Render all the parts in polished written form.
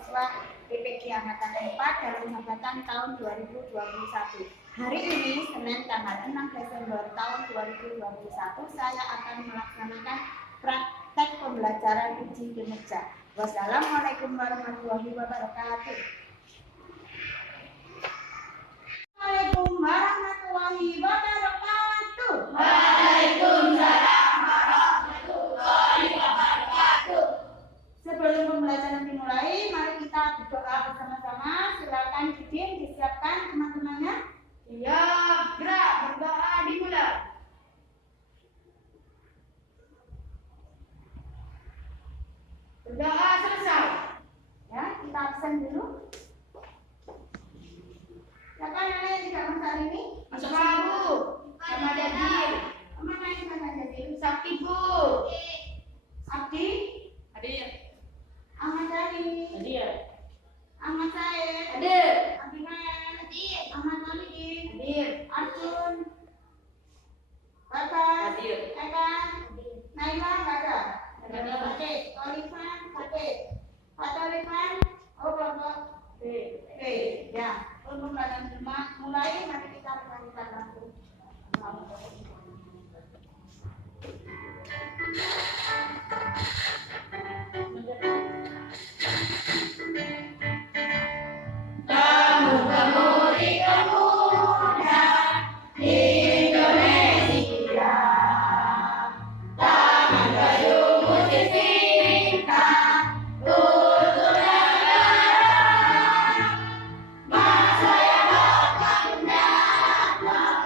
siswa PPG Angkatan 4 dalam jabatan tahun 2021. Hari ini, Senin tanggal 6 Desember tahun 2021, saya akan melaksanakan praktek pembelajaran uji kinerja. Wassalamualaikum warahmatullahi wabarakatuh. Assalamualaikum warahmatullahi wabarakatuh. Waalaikumsalam warahmatullahi wabarakatuh. Sebelum pembelajaran dimulai, mari kita berdoa bersama-sama. Silakan Didin disiapkan teman-temannya. Iya, gerak berdoa dimulai. Berdoa selesai. Ya, kita absen dulu. Siapa namanya yang tidak masuk hari ini? Masuk kamu. Sama Jadir. Mana yang mana jadi? Sakti Bu. Abdi, Hadir. Ahmad Dhani, Hadir. Ahmad Said, Hadir. Abdiman, Ahmad Hamidin, Hadir. Arjun, Bapak, Hadir. Eka, Naila nggak ada? Ada. Oke, Tolifan, oke, Pak Tolifan, oh Bapak, oke, ya. Untuk pembelajaran mulai, mari kita lanjutkan langsung. Kamu-kamu pemuda di Indonesia, tangan kayu musisi kita untuk negara. Masa yang akan datang,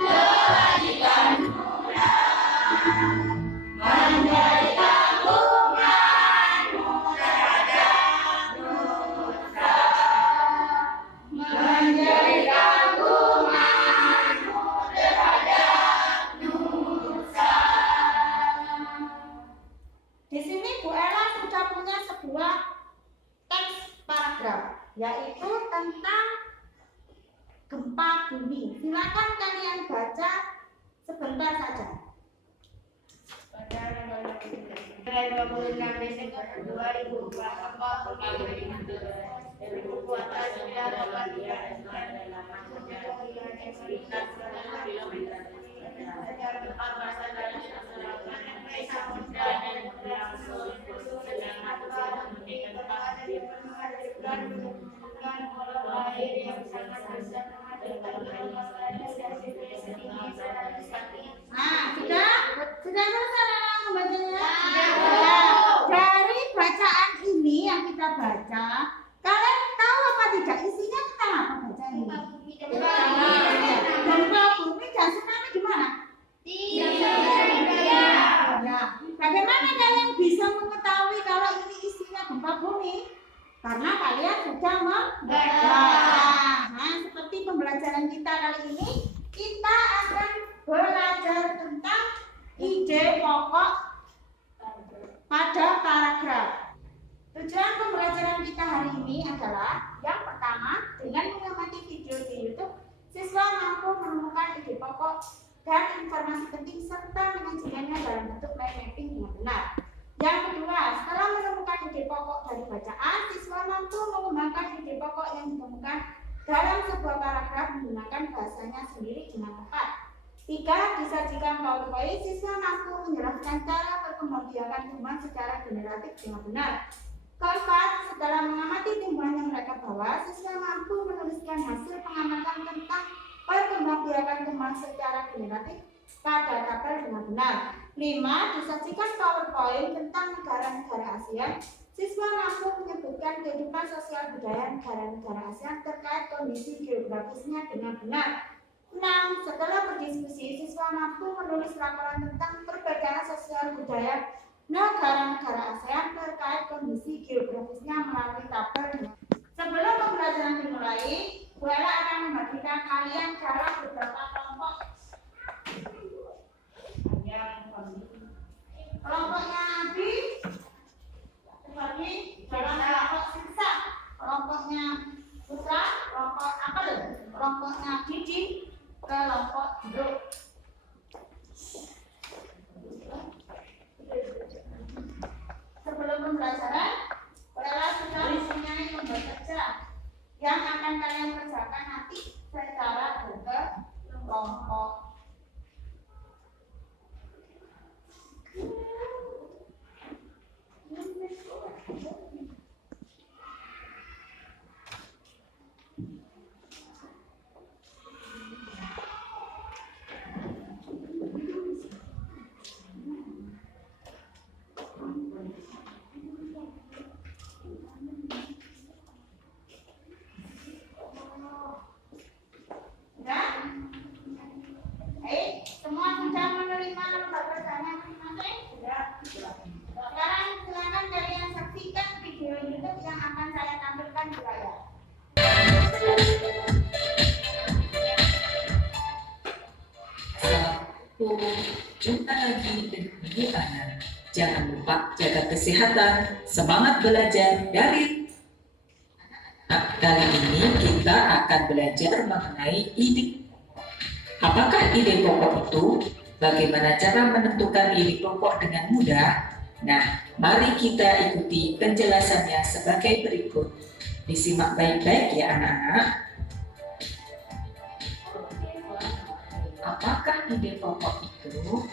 kewajiban muda menjadi tanggunganmu terhadap nusa. Menjadi tanggunganmu terhadap nusa. Di sini Bu Ella sudah punya sebuah teks paragraf, yaitu tentang gempa bumi. Silakan kalian baca sebentar saja. Pada tanggal 26 Desember 2024, berkekuatan 9,3 Nah, sudah selesai membacanya? Sudah. Dari bacaan ini yang kita baca, kalian tahu apa tidak isinya tentang apa baca ini? Gempa bumi dan tsunami di mana? Ya, bagaimana kalian bisa mengetahui kalau ini isinya gempa bumi? Karena kalian sudah membaca. Nah, seperti pembelajaran kita kali ini, kita akan belajar tentang ide pokok pada paragraf. Tujuan pembelajaran kita hari ini adalah yang pertama, dengan mengamati video di YouTube, siswa mampu menemukan ide pokok dan informasi penting serta menyajikannya dalam bentuk mind mapping dengan benar. Yang kedua, setelah menemukan ide pokok dari bacaan, siswa mampu mengembangkan ide pokok yang ditemukan dalam sebuah paragraf menggunakan bahasanya sendiri dengan tepat. Tiga, disajikan PowerPoint, siswa mampu menjelaskan cara perkembangbiakan tumbuhan secara generatif dengan benar. Keempat, setelah mengamati tumbuhan yang mereka bawa, siswa mampu menuliskan hasil pengamatan tentang perkembangbiakan tumbuhan secara generatif pada tabel dengan benar. 5. Disajikan PowerPoint tentang negara-negara ASEAN. Siswa mampu menyebutkan kehidupan sosial budaya negara-negara ASEAN terkait kondisi geografisnya dengan benar. 6. Setelah berdiskusi, siswa mampu menulis laporan tentang perbedaan sosial budaya negara-negara ASEAN terkait kondisi geografisnya melalui tabel. Sebelum pembelajaran dimulai, Bu Ella akan membagikan kalian dalam beberapa kelompok. Kelompoknya Abi terbagi dalam kelompok sisa. Kelompoknya Putra, kelompok Apel, kelompoknya Didi, kelompok Jeruk. Sebelum pembelajaran, Bu Ella sudah akan kalian kerjakan nanti secara berkelompok. Semua sudah menerima lembar kerjanya masing-masing? Sekarang silakan kalian saksikan video YouTube yang akan saya tampilkan di layar. Jumpa lagi dengan Ibu Ana. Jangan lupa jaga kesehatan, semangat belajar dari. Kali ini kita akan belajar mengenai ide. Apakah ide pokok itu? Bagaimana cara menentukan ide pokok dengan mudah? Nah, mari kita ikuti penjelasannya sebagai berikut. Disimak baik-baik ya anak-anak. Apakah ide pokok itu?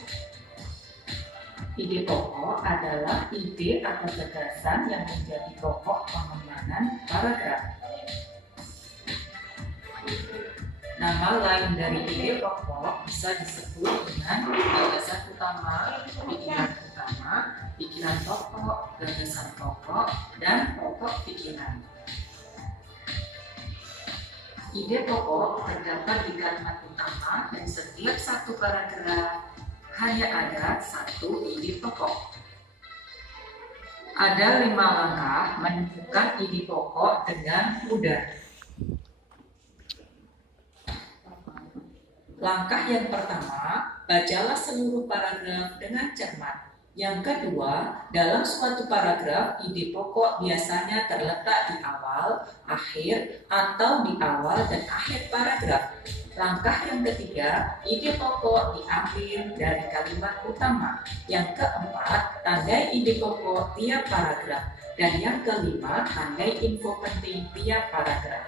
Ide pokok adalah ide atau gagasan yang menjadi pokok pengembangan paragraf. Nama lain dari ide pokok bisa disebut dengan gagasan utama, pikiran pokok, gagasan pokok, dan pokok pikiran. Ide pokok terdapat di kalimat utama dan setiap satu paragraf hanya ada satu ide pokok. Ada 5 langkah menemukan ide pokok dengan mudah. Langkah yang pertama, bacalah seluruh paragraf dengan cermat. Yang kedua, dalam suatu paragraf, ide pokok biasanya terletak di awal, akhir, atau di awal dan akhir paragraf. Langkah yang ketiga, ide pokok diambil dari kalimat utama. Yang keempat, tandai ide pokok tiap paragraf. Dan yang kelima, tandai info penting tiap paragraf.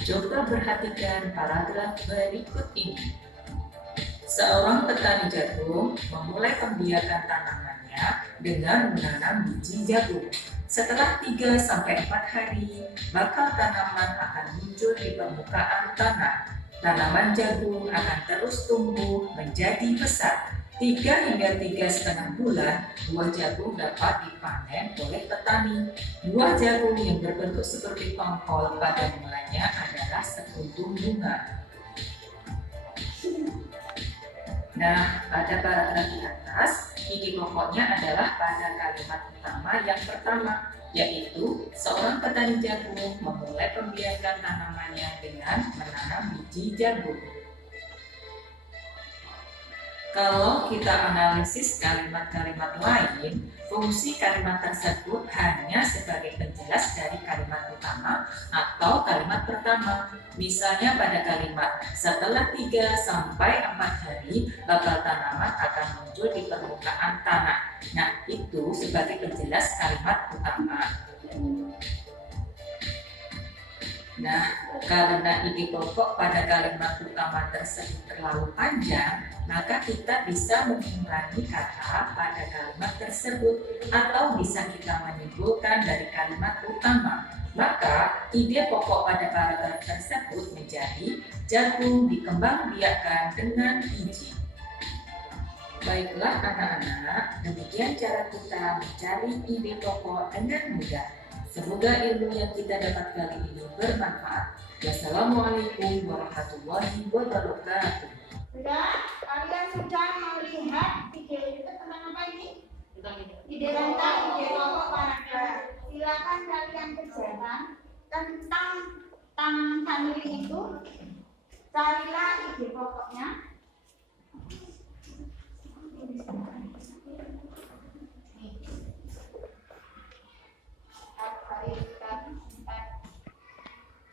Coba perhatikan paragraf berikut ini. Seorang petani jagung memulai pembiakan tanamannya dengan menanam biji jagung. Setelah 3-4 hari, bakal tanaman akan muncul di permukaan tanah. Tanaman jagung akan terus tumbuh menjadi besar. 3 hingga 3,5 bulan, buah jagung dapat dipanen oleh petani. Buah jagung yang berbentuk seperti tongkol pada mulanya adalah sekuntum bunga. Nah, pada paragraf di atas, ide pokoknya adalah pada kalimat utama yang pertama, yaitu seorang petani jagung memulai pembiakan tanamannya dengan menanam biji jagung. Kalau kita analisis kalimat-kalimat lain, fungsi kalimat tersebut hanya sebagai penjelas dari kalimat utama atau kalimat pertama. Misalnya pada kalimat, setelah 3-4 hari, bakal tanaman akan muncul di permukaan tanah. Nah, itu sebagai penjelas kalimat utama. Nah, karena ide pokok pada kalimat utama tersebut terlalu panjang, maka kita bisa mengurangi kata pada kalimat tersebut atau bisa kita menyimpulkan dari kalimat utama. Maka, ide pokok pada paragraf tersebut menjadi jagung dikembangbiakkan dengan biji. Baiklah anak-anak, demikian cara kita mencari ide pokok dengan mudah. Semoga ilmu yang kita dapat kali ini bermanfaat. Wassalamualaikum warahmatullahi wabarakatuh. Sudah, kalian sudah melihat video itu tentang apa ini? Ide tentang ide pokok paragraf. Silakan kalian kerjakan tentang tanaman famili itu. Carilah ide pokoknya.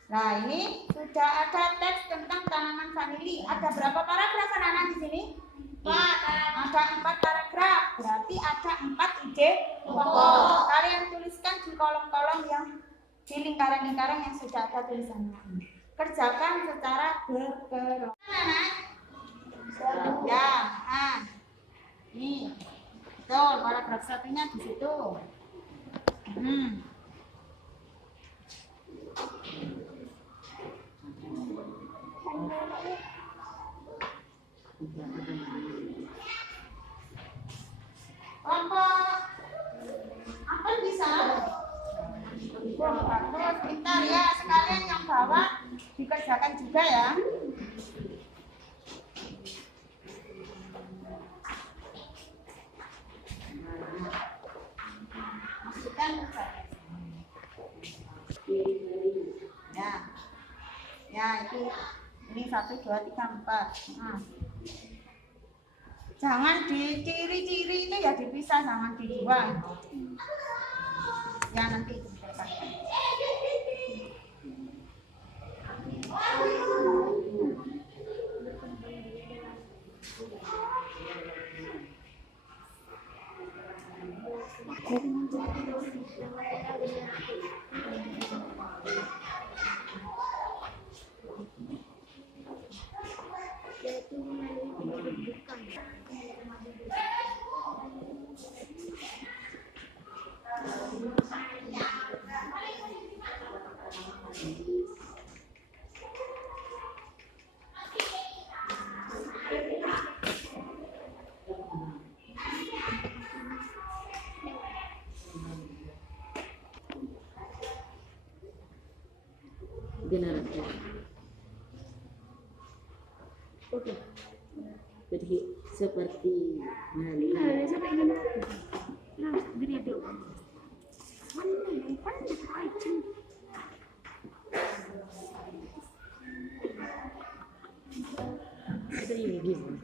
Nah, ini sudah ada teks tentang tanaman vanili. Ada berapa paragraf anak-anak di sini? 4. Ada 4 paragraf. Berarti ada 4 ide pokok. Kalian tuliskan perhatikan di kolom-kolom yang di lingkaran-lingkaran yang sudah ada tulisannya. Kerjakan secara bergerak. Ya, nih, tuh paragraf satunya di situ. Kelompok apa bisa? Terus pintar ya, sekalian yang bawah dikerjakan juga ya. Masukkan ya, ya itu ini 1, 2, 3, 4. Jangan di ciri-ciri itu ya dipisah, jangan dibuang. Ya nanti dipisahkan. Generasi. Oke. Jadi seperti sampai ini. Nah, gini dulu. Ada ini gimana?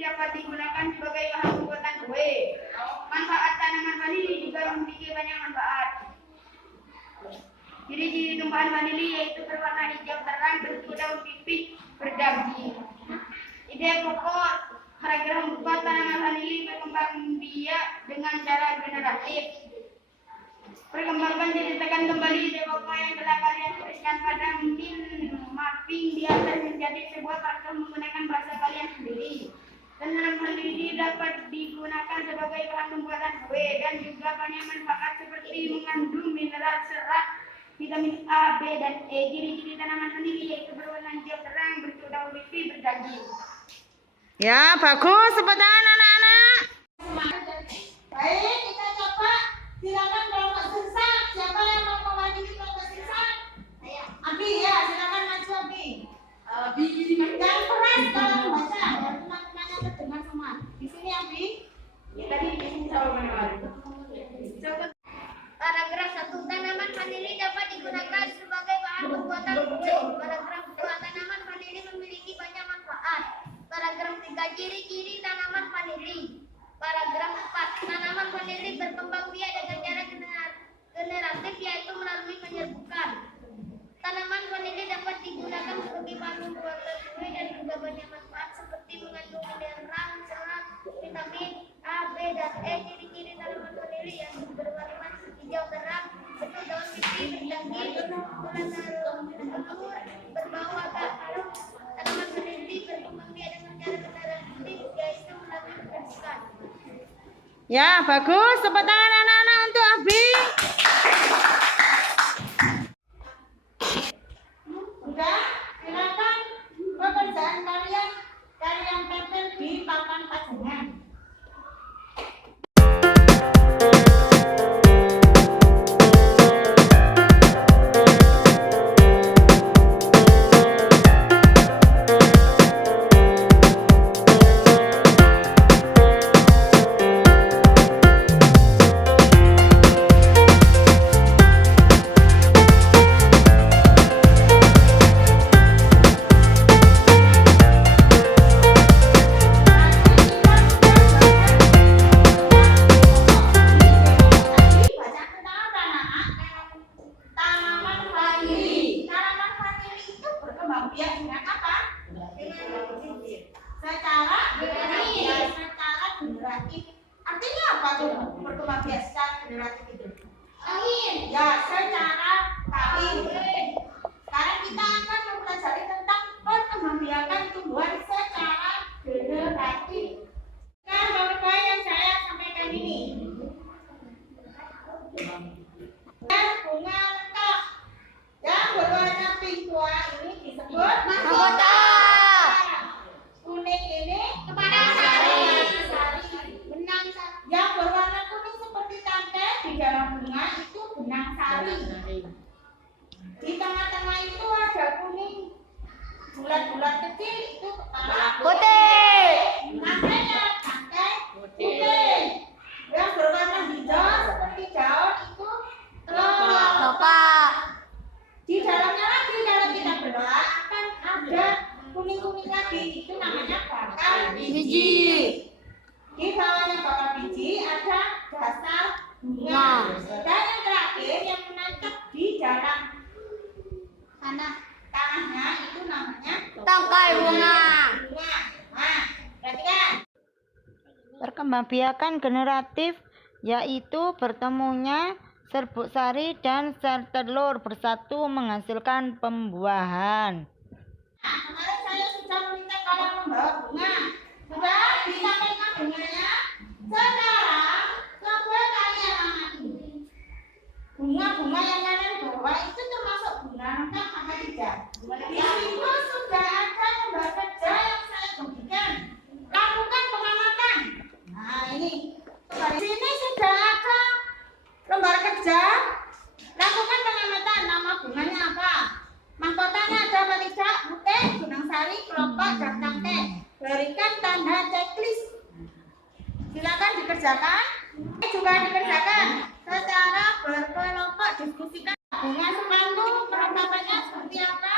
Dapat digunakan sebagai bahan pembuatan kue. Manfaat tanaman vanili juga memiliki banyak manfaat. Ciri-ciri tumbuhan vanili yaitu berwarna hijau terang, bentuk daun pipih, berdaging. Ide pokok paragraf membuat tanaman vanili berkembang biak dengan cara generatif. Perkembangan diceritakan kembali ide pokok yang telah kalian tuliskan pada mind mapping di atas menjadi sebuah kartu menggunakan bahasa kalian sendiri. Tanaman ini dapat digunakan sebagai bahan pembuatan kue dan juga banyak manfaat seperti mengandung mineral, serat, vitamin A, B, dan E. Ciri-ciri tanaman vanili yaitu berwarna hijau terang, bentuk daun pipih, berdaging. Ya, bagus. Tepuk tangan anak-anak. Baik, kita coba. Silakan kelompok sirsak. Siapa yang mau mewakili kelompok sirsak? Abi ya, silakan maju Abi. Jangan keras kalau membaca. Ya, teman-temannya terdengar semua. Di sini Abi. Ya, tadi di sini sama benar. Paragraf 1. Tanaman vanili dapat digunakan sebagai bahan pembuatan kue. Paragraf 2. Tanaman vanili memiliki banyak manfaat. Paragraf 3. Ciri-ciri tanaman vanili. Paragraf 4. Tanaman vanili berkembang biak dengan cara tinggi, penuh telur, berbau agak harum. Tanaman vanili berkembang biak dengan cara generatif, yaitu melalui pembersihan. Ya, bagus. Tepuk tangan anak-anak untuk Abi. Sudah, silakan pekerjaan kalian cari yang tempel di papan pajangan. Artinya apa tuh berkembang biak secara generatif itu? Ya, secara kawin. Sekarang kita akan mempelajari tentang perkembangbiakan tumbuhan secara generatif. Nah, Bapak yang saya sampaikan ini. Dan bunga lengkap yang berwarna pink tua ini disebut Mahkota. Kuning ini Kepada sari. Benang sari. Yang berwarna kuning seperti tangkai di dalam bunga itu benang sari. Di tengah-tengah itu ada kuning bulat-bulat kecil itu kepala Putih. Makanya tangkai putih. Yang berwarna hijau seperti daun itu telur. Bapak. Di dalamnya lagi kalau kita belah akan ada kuning-kuning lagi, itu namanya bakal Biji. Di bawahnya bakal biji ada dasar bunga. Dan yang terakhir yang menancap di dalam tanahnya itu namanya Tangkai bunga. bunga. Nah, perhatikan. Perkembangbiakan generatif yaitu bertemunya serbuk sari dan sel telur bersatu menghasilkan pembuahan. Nah, kemarin saya sudah meminta kalian membawa bunga. Sudah disampaikan bunganya. Sekarang coba kalian amati. Bunga-bunga yang kalian bawa itu termasuk bunga lengkap apa tidak? Di situ sudah ada lembar kerja yang saya bagikan. Lakukan pengamatan. Nah ini. Di sini sudah ada lembar kerja. Lakukan pengamatan. Nama bunganya apa? Mahkotanya ada apa tidak? Putih, benang sari, kelompok, dan tangkai. Berikan tanda checklist. Silakan dikerjakan. Juga dikerjakan secara berkelompok. Diskusikan bunga sepatu perlengkapannya seperti apa.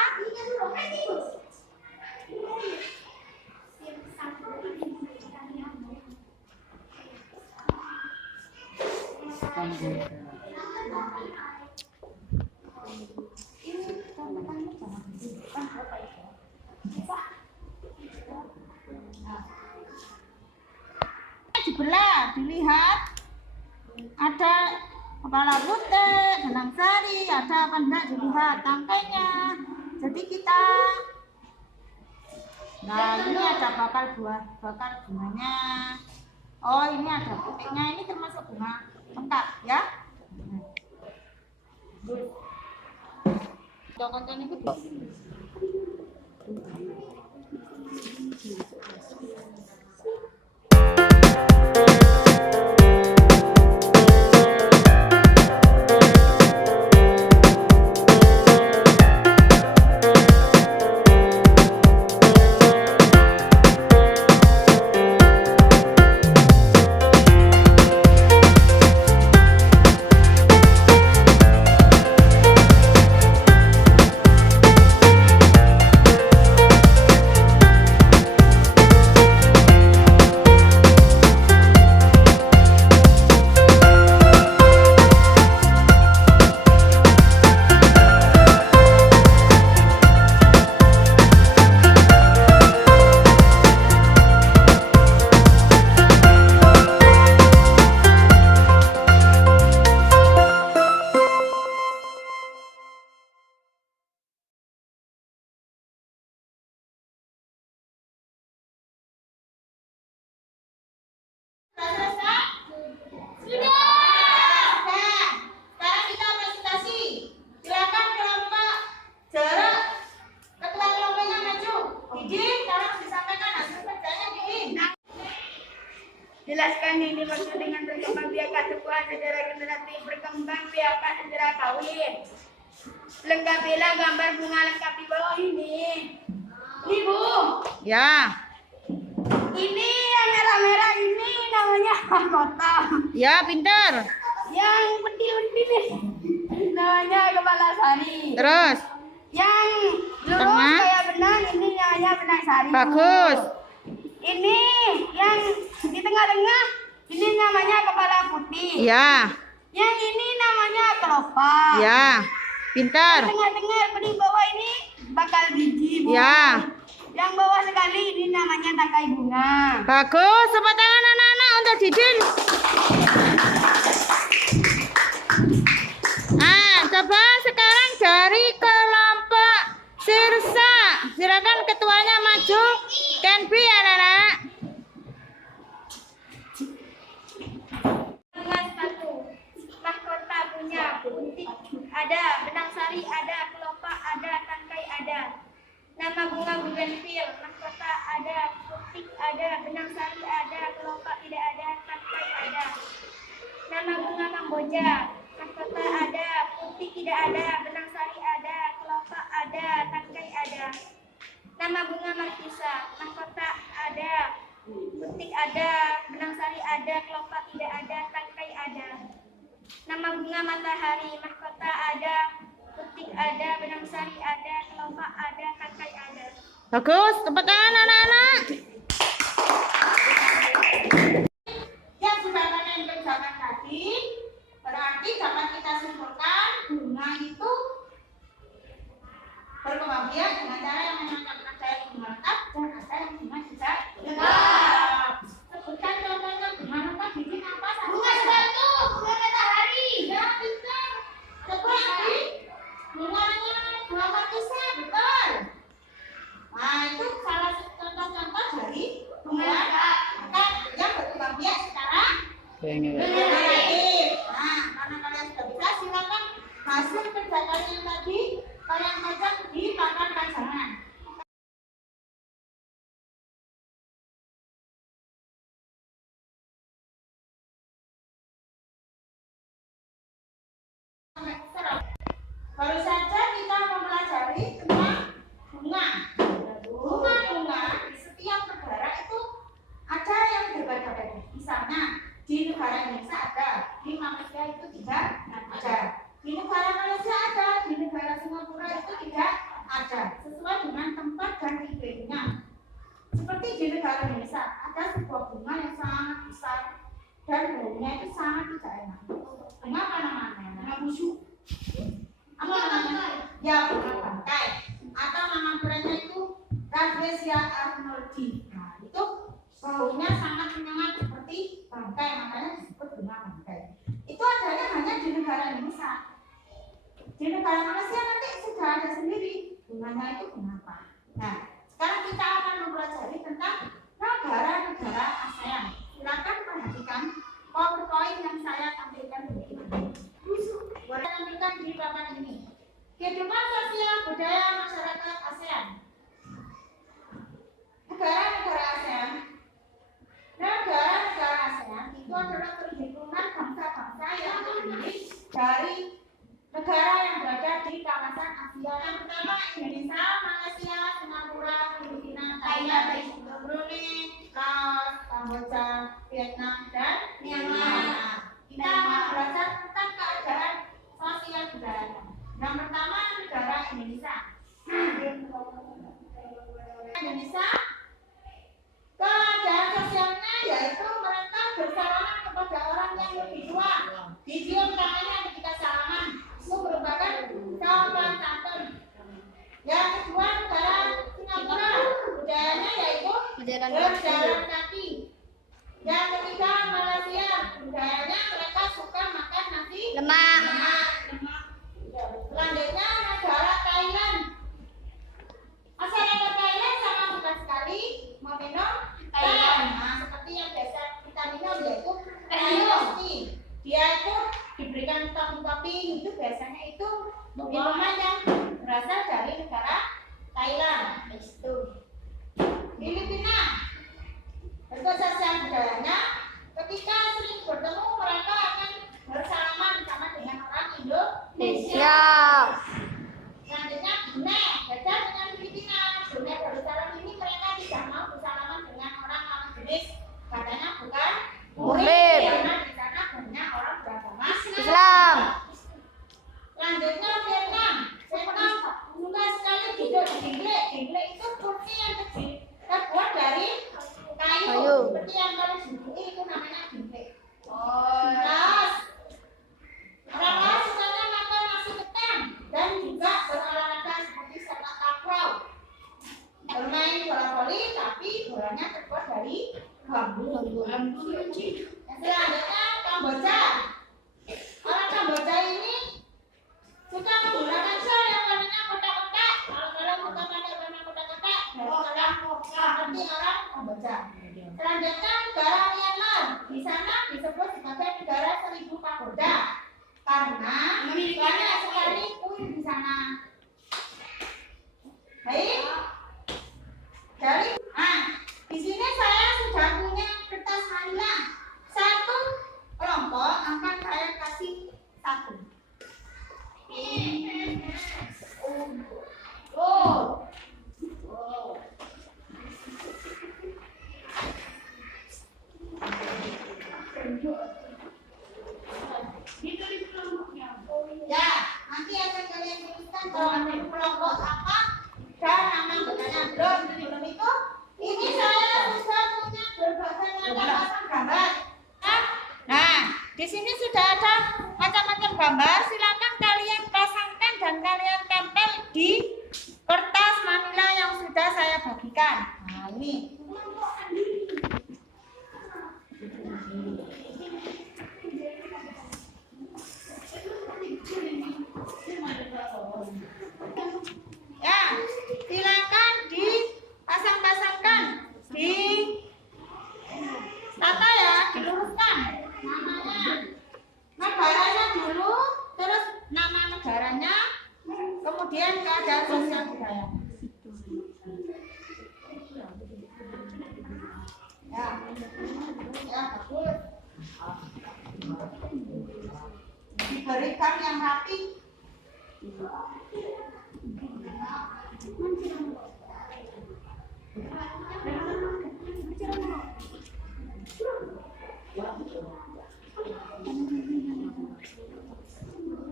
Dibelah, dilihat ada kepala putih, benang sari, ada apa enggak dilihat tangkainya. Jadi kita, nah ini ada bakal bunganya. Oh ini ada putihnya, ini termasuk bunga lengkap ya. Konten itu Jelaskan yang dimaksud dengan berkembang biakan sebuah secara generatif. Berkembang biakan secara kawin. Lengkapilah gambar bunga lengkap di bawah ini. Ini Bu, Ya. ini yang merah-merah ini namanya mahkota. Ya, pintar. Yang pentil-pentil nih namanya kepala sari. Terus. Yang lurus Tengah. kayak benang ini namanya benang sari. Bagus. Ini yang di tengah-tengah ini namanya kepala putih. Ya. Yang ini namanya kelopak. Ya. Pintar. Tengah-tengah di bawah ini bakal biji Bu. Ya. Yang bawah sekali ini namanya tangkai bunga. Bagus. Tepuk tangan anak-anak untuk Didin. Nah, coba sekarang dari kelompok Sirsa. Silakan ketuanya maju. Kenbi anak-anak. Bunga satu. Mahkota punya putih ada, benang sari ada, kelopak ada, tangkai ada. Nama bunga bugenvil. Mahkota ada, putih ada, benang sari ada, kelopak tidak ada, tangkai ada. Nama bunga kamboja. Mahkota ada, putih tidak ada, benang sari ada, kelopak ada, tangkai ada. Nama bunga markisa. Mahkota ada, putih ada, benang sari ada, kelopak tidak ada, tangkai ada. Nama bunga matahari. Mahkota ada, putih ada, benang sari ada, kelopak ada, tangkai ada. Bagus. Tepuk tangan anak-anak. Yang sudah menentukan zaman tadi, berarti dapat kita simpulkan bunga itu berkembang biak dengan cara yang menangkap ada yang bunga lengkap dan ada yang bunga tidak lengkap. Sebutkan contohnya bunga lengkap ini apa saja? Bunga sepatu, bunga matahari. Ya, pintar. Coba lagi. Bunganya bunga markisa, betul. Nah, itu salah satu contoh-contoh dari bunga lengkap yang berkembang biak secara generatif. Nah, karena kalian sudah bisa, silakan hasil kerja kalian tadi kalian ajak di papan pajangan. Baru saja kita mempelajari tentang bunga. Bunga-bunga di setiap negara itu ada yang berbeda-beda. Misalnya di negara Indonesia ada, di Malaysia itu tidak ada. Di negara Malaysia ada, di negara Singapura itu tidak ada. Sesuai dengan tempat dan tipenya. Seperti di negara Indonesia ada sebuah bunga yang sangat besar dan baunya itu sangat tidak enak. Bunga apa namanya? Bunga busuk. Apa namanya? Ya, bunga bangkai. Atau nama brandnya itu Rafflesia arnoldii. Nah, itu baunya sangat menyengat seperti bangkai, makanya disebut bunga bangkai. Itu adanya hanya di negara Indonesia. Di negara Malaysia nanti sudah ada sendiri bunganya itu bunga apa. Nah, sekarang kita akan mempelajari tentang negara-negara ASEAN. Silakan perhatikan PowerPoint yang saya tampilkan di sini. Boleh tampilkan di papan ini. Kehidupan sosial budaya masyarakat ASEAN. Negara-negara ASEAN. Negara-negara ASEAN itu adalah perhimpunan bangsa-bangsa yang terdiri dari negara yang berada di kawasan Asia. Yang pertama Indonesia, Malaysia, Singapura, Filipina, Thailand, Brunei, Laos, Kamboja, Vietnam, dan Myanmar. Kita akan belajar tentang keadaan sosial budaya. Yang pertama negara Indonesia. Indonesia keadaan sosialnya yaitu mereka bersalaman kepada orang yang lebih tua, dicium tangannya ketika salaman, itu merupakan sopan santun. Yang kedua negara Singapura, budayanya yaitu berjalan kaki. Yang ketiga Malaysia, budayanya mereka suka makan nasi Lemak. Selanjutnya negara Thailand. Masyarakat Thailand sangat suka sekali meminum teh. Nah, seperti yang biasa kita minum yaitu teh. Dia itu diberikan topping-topping, itu biasanya itu minuman yang berasal dari negara Thailand. Itu Filipina. Bentuk sosial budayanya Ketika sering bertemu, mereka akan bersalaman sama dengan orang Indonesia. Siap. Selanjutnya Brunei, beda dengan Filipina. Brunei Darussalam ini mereka tidak mau bersalaman dengan orang lawan jenis. Katanya bukan Muhrim. karena di sana banyak orang beragama Islam. Selanjutnya Vietnam. Vietnam suka sekali duduk di dinglek. Dinglek itu kursi yang kecil terbuat dari kayu. Kayu. Seperti yang kalian duduki itu namanya dinglek. Terus mereka sukanya makan nasi ketan dan juga berolahraga seperti sepak takraw. Bermain bola voli tapi bolanya terbuat dari bambu. Selanjutnya Kamboja. Orang Kamboja ini suka menggunakan shawl yang warnanya kotak-kotak. Kalau kalian suka pakai warna kotak-kotak, berarti orang Kamboja. Selanjutnya negara Myanmar. Di sana disebut sebagai negara 1000 pagoda karena banyak sekali kuil di sana. Baik. Di sini saya sudah punya kertas manila. Satu kelompok akan saya kasih satu. Ya, nanti akan kalian tuliskan kelompok apa dan nama bedanya belum itu. Ini saya sudah punya berbagai macam gambar. Nah, di sini sudah ada macam-macam gambar. Silakan kalian pasangkan dan kalian tempel di kertas manila yang sudah saya bagikan. Nah, ini. Ya, silakan dipasang-pasangkan di tata ya, diluruskan namanya, negaranya dulu, terus nama negaranya, kemudian keadaan sosial budaya. Ya, ya bagus. Diberikan yang rapi.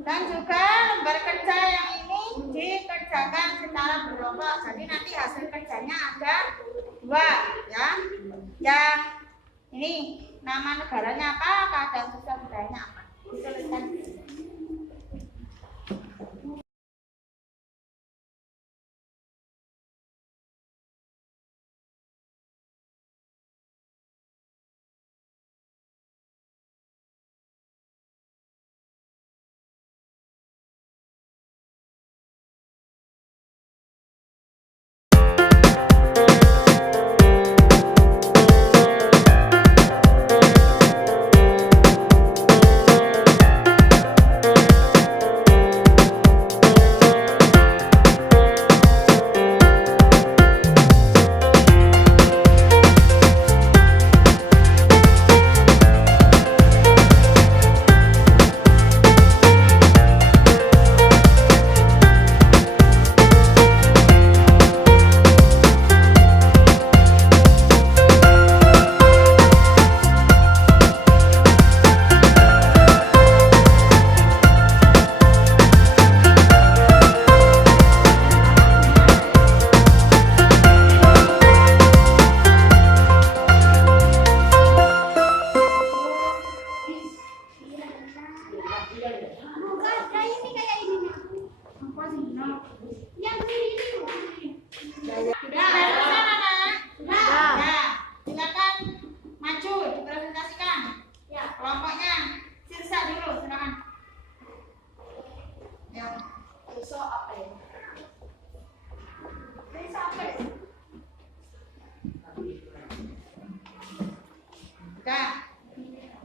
Dan juga lembar kerja yang ini dikerjakan secara berkelompok. Jadi nanti hasil kerjanya ada 2 ya. Yang ini nama negaranya apa, keadaan sosial budayanya apa. Dituliskan.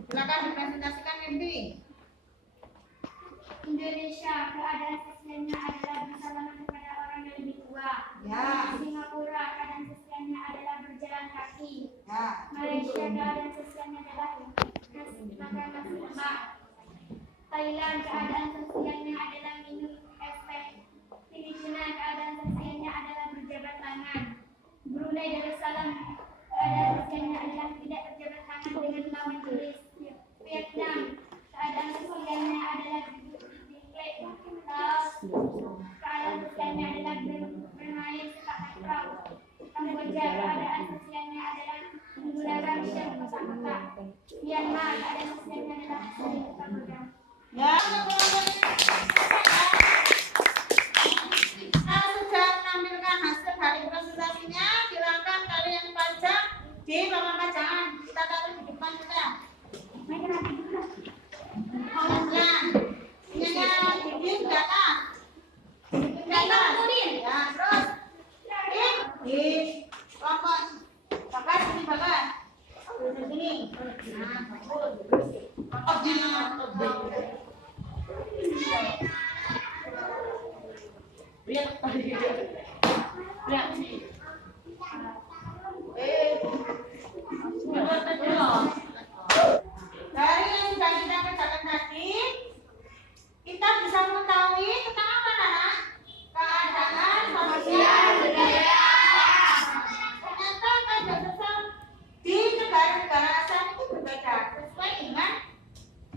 Silakan dipresentasikan Henry. Indonesia, keadaan sosialnya adalah bersalaman kepada orang yang lebih tua. Ya. Singapura, keadaan sosialnya adalah berjalan kaki. Ya. Malaysia, keadaan sosialnya adalah Thailand keadaan sosialnya adalah minum es teh. Filipina keadaan sosialnya adalah berjabat tangan. Brunei Darussalam keadaan sosialnya adalah tidak berjabat tangan dengan lawan jenis. Vietnam keadaan sosialnya adalah duduk di klip. Laos keadaan sosialnya adalah bermain sepak takraw. Kamboja keadaan sosialnya adalah menggunakan syal kotak-kotak. Myanmar keadaan sosialnya adalah saling berpegang. Ya, nah, sudah menampilkan hasil dari presentasinya, silakan kalian baca di papan bacaan. Kita taruh di depan sudah. Nah, ininya bikin data. Ya, terus di kelompok bagas ini bagas. Di sini. Nah, bagus. Kelompoknya dari yang sudah kita kerjakan tadi, kita bisa mengetahui tentang apa, Nana? Keadaan sosial budaya. Ternyata keadaan sosial di negara-negara asal itu berbeda sesuai dengan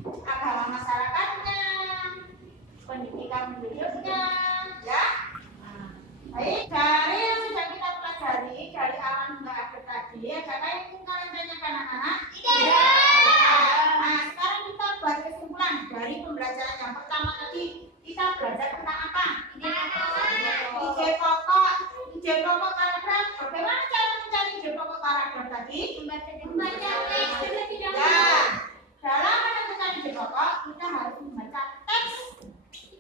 agama masyarakatnya, pendidikan penduduknya, ya. Baik, dari yang sudah kita pelajari dari awal hingga akhir tadi, ada yang ingin kalian tanyakan, anak-anak? Nah, sekarang kita buat kesimpulan dari pembelajaran yang pertama tadi. Kita belajar tentang apa? Ide pokok paragraf. Bagaimana cara mencari ide pokok paragraf tadi? Membaca teks. Ya, dalam menentukan ide pokok kita harus membaca teks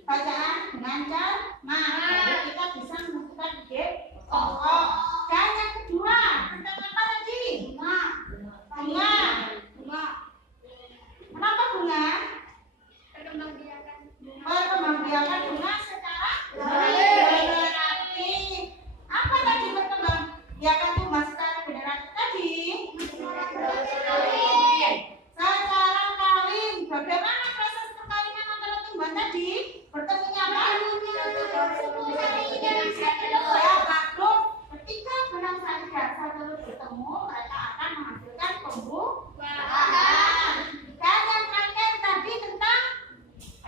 bacaan dengan cermat. Jadi kita bisa menentukan ide pokok. Dan yang kedua tentang apa tadi? Bunga. Kenapa bunga? Perkembangbiakan bunga secara generatif. Apa tadi perkembangbiakan bunga secara generatif tadi? Secara kawin. Bagaimana proses perkawinan antara tumbuhan tadi? Bertemunya apa? Ya, makhluk. Ketika benang sari dan telur bertemu, mereka akan menghasilkan pembuahan. Dan yang terakhir tadi tentang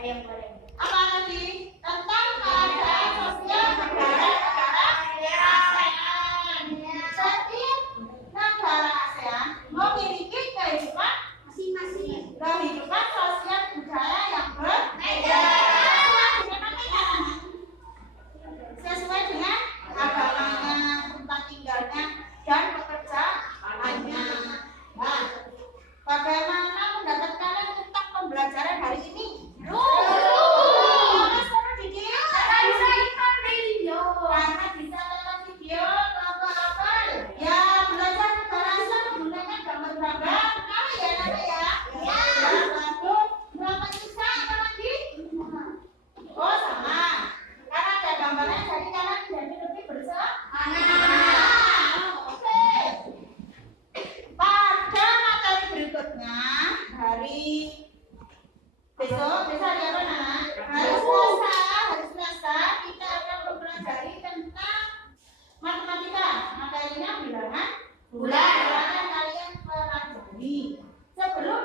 ayam goreng. Apa tadi? Tentang keadaan sosial negara-negara ASEAN. Setiap negara ASEAN memiliki kehidupan masing-masing. Kehidupan sosial budaya yang berbeda. Sesuai dengan agamanya, tempat tinggalnya, dan pekerjaannya. Nah, bagaimana pendapat kalian tentang pembelajaran hari ini? Karena bisa nonton video, apa-apa. Ya, belajar bahasa menggunakan gambar-gambar. Tahu ya, Nana ya? Ya, bagus. Berapa sisa apa lagi? Oh, sama. Karena ada gambarnya, jadi kalian jadi lebih bersemangat. Oke. Pada materi berikutnya, hari besok hari apa, Nana? Hari Selasa kita akan mempelajari tentang matematika. Materinya bilangan bulan. Silakan kalian pelajari. Sebelum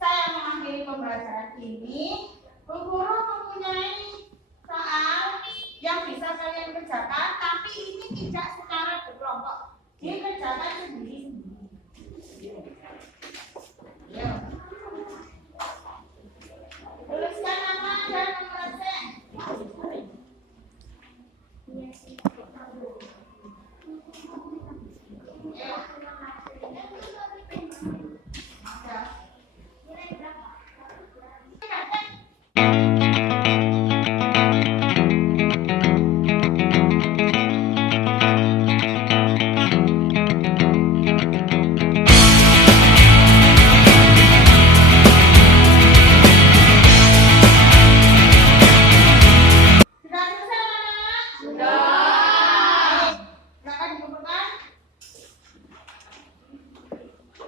saya mengakhiri pembelajaran ini, Bu Guru mempunyai soal yang bisa kalian kerjakan, tapi ini tidak secara berkelompok, dikerjakan sendiri-sendiri. Ya. Tuliskan nama dan nomor absen.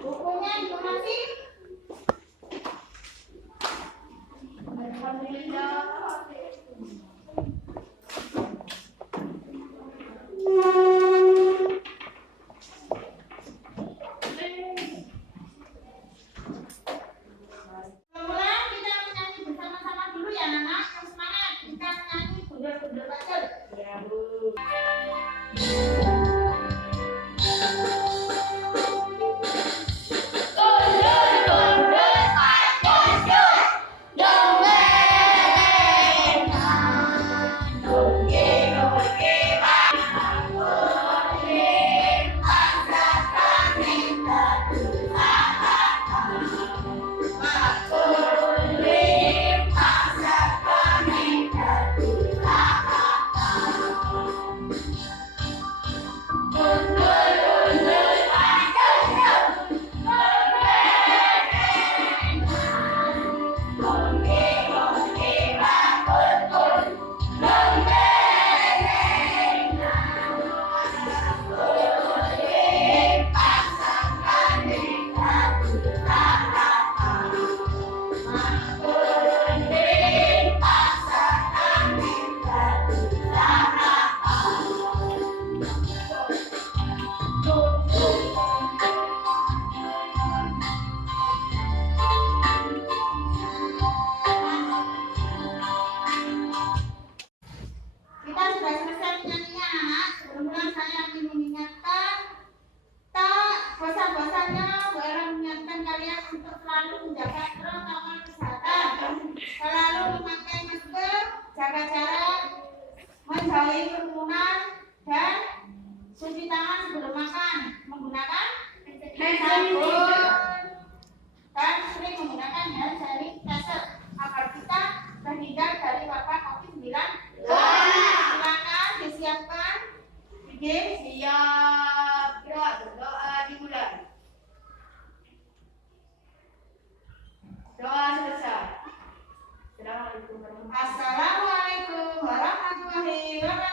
Bukunya informasi. Mulai kita menyanyi bersama-sama dulu ya anak-anak. Yang semangat kita menyanyi bundel-bundel kecil. Ya Bu. Kita sudah selesai menyanyinya anak. Sebelumnya saya ingin mengingatkan, tak bosan-bosannya Bu Ella mengingatkan kalian untuk selalu menjaga protokol kesehatan, selalu memakai masker, jaga jarak, menjauhi kerumunan, dan cuci tangan sebelum makan, menggunakan sabun, dan sering menggunakan hand sanitizer agar kita terhindar dari wabah COVID-19. Silakan disiapkan. Bikin Siap, gerak, berdoa dimulai. Doa selesai. Assalamualaikum warahmatullahi wabarakatuh. Assalamualaikum warahmatullahi wabarakatuh.